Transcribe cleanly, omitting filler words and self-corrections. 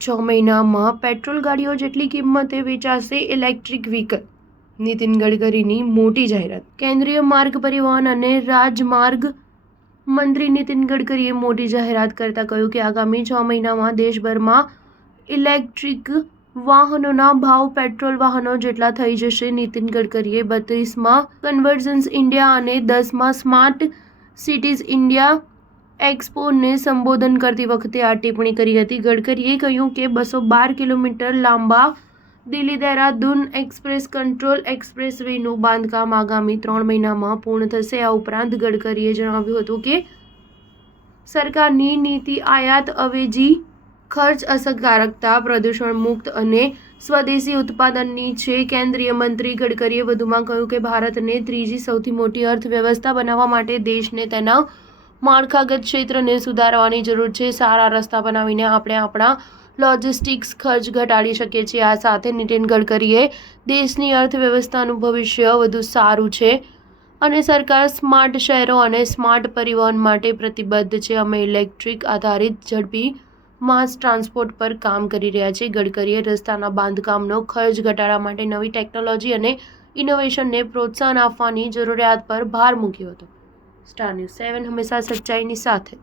6 મહિનામાં પેટ્રોલ ગાડીઓ જેટલી કિંમતે વેચાશે ઇલેક્ટ્રિક વ્હીકલ. નીતિન ગડકરીની મોટી જાહેરાત. કેન્દ્રીય માર્ગ પરિવહન અને રાજમાર્ગ મંત્રી નીતિન ગડકરીએ મોટી જાહેરાત કરતા કહ્યું કે આગામી 6 મહિનામાં દેશભરમાં ઇલેક્ટ્રિક વાહનોના ભાવ પેટ્રોલ વાહનો જેટલા થઈ જશે. નીતિન ગડકરીએ 32માં કન્વર્જન્સ ઇન્ડિયા અને 10માં સ્માર્ટ સિટીઝ ઇન્ડિયા એક્સપોને સંબોધન કરતી વખતે આ ટિપ્પણી કરી હતી. ગડકરીએ કહ્યું કે 212 કિલોમીટર લાંબા દિલ્હી દહેરાદૂન એક્સપ્રેસ કંટ્રોલ એક્સપ્રેસવેનું બાંધકામ આગામી 3 મહિનામાં પૂર્ણ થશે. આ ઉપરાંત ગડકરીએ જણાવ્યું હતું કે સરકારની નીતિ આયાત અવેજી ખર્ચ અસરકારકતા, પ્રદૂષણ મુક્ત અને સ્વદેશી ઉત્પાદનની છે. કેન્દ્રીય મંત્રી ગડકરીએ વધુમાં કહ્યું કે ભારતને ત્રીજી સૌથી મોટી અર્થવ્યવસ્થા બનાવવા માટે દેશને તેના માળખાગત ક્ષેત્રને સુધારવાની જરૂર છે. સારા રસ્તા બનાવીને આપણે આપણા લોજિસ્ટિક્સ ખર્ચ ઘટાડી શકીએ છીએ. આ સાથે નીતિન ગડકરીએ દેશની અર્થવ્યવસ્થાનું ભવિષ્ય વધુ સારું છે અને સરકાર સ્માર્ટ શહેરો અને સ્માર્ટ પરિવહન માટે પ્રતિબદ્ધ છે. અમે ઇલેક્ટ્રિક આધારિત ઝડપી માસ ટ્રાન્સપોર્ટ પર કામ કરી રહ્યા છીએ. ગડકરીએ રસ્તાના બાંધકામનો ખર્ચ ઘટાડવા માટે નવી ટેકનોલોજી અને ઇનોવેશનને પ્રોત્સાહન આપવાની જરૂરિયાત પર ભાર મૂક્યો હતો. સ્ટાર ન્યૂઝ 7 હંમેશા સચ્ચાઈની સાથે.